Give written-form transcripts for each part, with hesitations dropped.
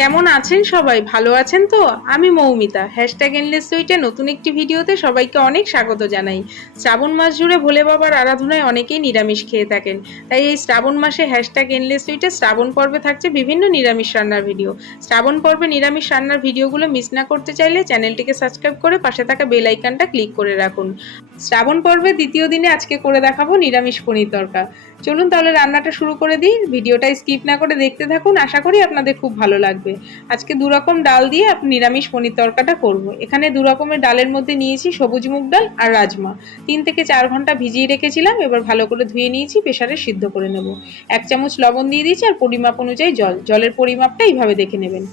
কেমন আছেন সবাই? ভালো আছেন তো? আমি মৌমিতা। এন্ডলেস সুইটে নতুন একটি ভিডিওতে সবাইকে অনেক স্বাগত জানাই। শ্রাবণ মাস জুড়ে ভোলে বাবার আরাধনায় অনেকেই নিরামিষ খেয়ে থাকেন। তাই এই শ্রাবণ মাসে এন্ডলেস সুইটে শ্রাবণ পর্বে থাকছে বিভিন্ন নিরামিষ রান্নার ভিডিও। শ্রাবণ পর্বে নিরামিষ রান্নার ভিডিওগুলো মিস না করতে চাইলে চ্যানেলটিকে সাবস্ক্রাইব করে পাশে থাকা বেল আইকনটা ক্লিক করে রাখুন। শ্রাবণ পর্বে দ্বিতীয় দিনে আজকে করে দেখাবো নিরামিষ পনির তরকা। চলুন তাহলে রান্নাটা শুরু করে দিই। ভিডিওটা স্কিপ না করে দেখতে থাকুন, আশা করি আপনাদের খুব ভালো লাগবে। আজকে দু রকম ডাল দিয়ে নিরামিষ পনির তরকাটা করব। এখানে দু রকমের ডালের মধ্যে নিয়েছি সবুজ মুগ ডাল আর রাজমা। 3 থেকে 4 ঘন্টা ভিজিয়ে রেখেছিলাম, এবার ভালো করে ধুয়ে নিয়েছি, প্রেসারে সিদ্ধ করে নেব। 1 চামচ লবণ দিয়ে দিয়েছি আর পরিমাপ অনুযায়ী জলের পরিমাপটা এইভাবে দেখে নেবেন।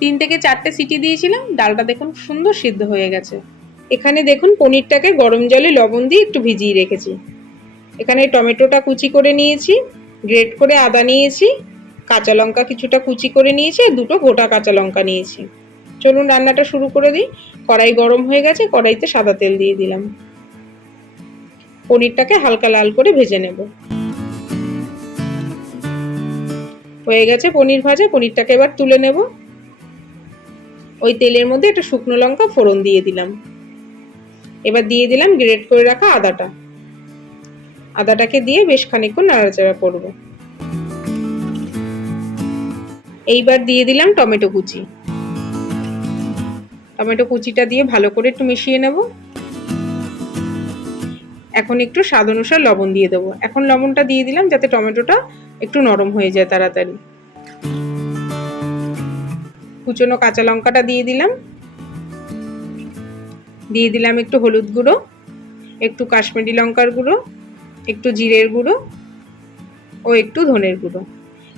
3 থেকে 4টে সিটি দিয়েছিলাম, ডালটা দেখুন সুন্দর সিদ্ধ হয়ে গেছে। এখানে দেখুন পনিরটাকে গরম জলে লবণ দিয়ে একটু ভিজিয়ে রেখেছি। এখানে টমেটোটা কুচি করে নিয়েছি, গ্রেট করে আদা নিয়েছি, কাঁচা লঙ্কা কিছুটা কুচি করে নিয়েছি, আর 2টো গোটা কাঁচা লঙ্কা নিয়েছি। চলুন রান্নাটা শুরু করে দিই। কড়াই গরম হয়ে গেছে, কড়াইতে সাদা তেল দিয়ে দিলাম। পনিরটাকে হালকা লাল করে ভেজে নেব। হয়ে গেছে পনির ভাজা, পনিরটাকে এবার তুলে নেব। ওই তেলের মধ্যে একটা শুকনো লঙ্কা ফোড়ন দিয়ে দিলাম। এবার দিয়ে দিলাম গ্রেট করে রাখা আদাটা। আদাটাকে দিয়ে বেশ খানিকক্ষণ নাড়াচাড়া করব। এইবার দিয়ে দিলাম টমেটো কুচি। টমেটো কুচিটা দিয়ে ভালো করে একটু মিশিয়ে নেব। এখন একটু স্বাদ অনুসারে লবণ দিয়ে দেবো। এখন লবণটা দিয়ে দিলাম যাতে টমেটোটা একটু নরম হয়ে যায় তাড়াতাড়ি। কুচনো কাঁচা লঙ্কাটা দিয়ে দিলাম। দিয়ে দিলাম একটু হলুদ গুঁড়ো, একটু কাশ্মীরি লঙ্কার গুঁড়ো, একটু জিরের গুঁড়ো ও একটু ধনের গুঁড়ো।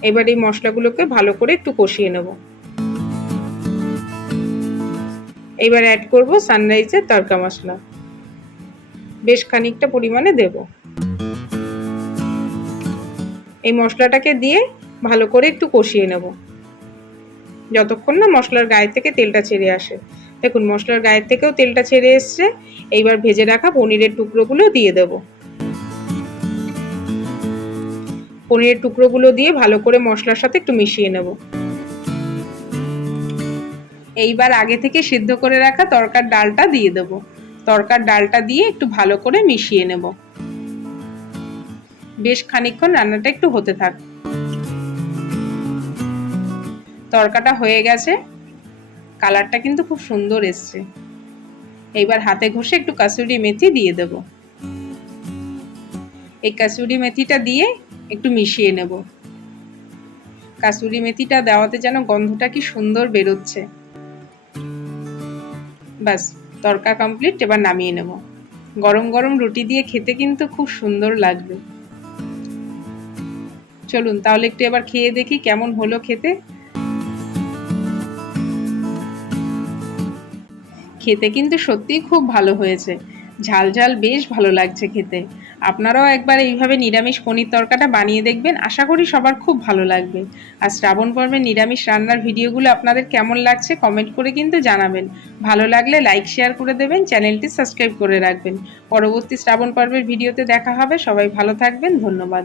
এবার এই মশলাগুলোকে ভালো করে একটু কষিয়ে নেব। এবার অ্যাড করব সানরাইজের তড়কা মশলা, বেশ খানিকটা পরিমাণে দেব। এই মশলাটাকে দিয়ে ভালো করে একটু কষিয়ে নেব যতক্ষণ না মশলার গায়ে থেকে তেলটা ছেড়ে আসে। দেখুন মশলার গায়ের থেকেও তেলটা ছেড়ে এসছে। এইবার ভেজে রাখা পনিরের টুকরোগুলো দিয়ে দেব। পনিরের টুকরোগুলো দিয়ে ভালো করে মশলার সাথে একটু মিশিয়ে নেব। এইবার আগে থেকে সিদ্ধ করে রাখা তরকার ডালটা দিয়ে দেব। তরকার ডালটা দিয়ে একটু ভালো করে মিশিয়ে নেব। বেশ খানিকক্ষণ রান্নাটা একটু হতে থাক। তরকাটা হয়ে গেছে, কালারটা কিন্তু খুব সুন্দর এসছে। এইবার হাতে ঘষে একটু কাসুরি মেথি দিয়ে দেব। এই কাসুরি মেথিটা দিয়ে একটু মিশিয়ে নেব। কাসুরি মেথিটা দেওয়াতে যেন গন্ধটা কি সুন্দর বেরোচ্ছে। ব্যাস তরকা কমপ্লিট, এবার নামিয়ে নেব। গরম গরম রুটি দিয়ে খেতে কিন্তু খুব সুন্দর লাগবে। চলুন তাহলে একটু এবার খেয়ে দেখি কেমন হলো খেতে। খেতে কিন্তু সত্যিই খুব ভালো হয়েছে, ঝাল ঝাল বেশ ভালো লাগছে খেতে। আপনারাও একবার এইভাবে নিরামিষ পনির তরকাটা বানিয়ে দেখবেন, আশা করি সবার খুব ভালো লাগবে। আর শ্রাবণ পর্বে নিরামিষ রান্নার ভিডিওগুলো আপনাদের কেমন লাগছে কমেন্ট করে কিন্তু জানাবেন। ভালো লাগলে লাইক শেয়ার করে দেবেন, চ্যানেলটি সাবস্ক্রাইব করে রাখবেন। পরবর্তী শ্রাবণ পর্বের ভিডিওতে দেখা হবে। সবাই ভালো থাকবেন, ধন্যবাদ।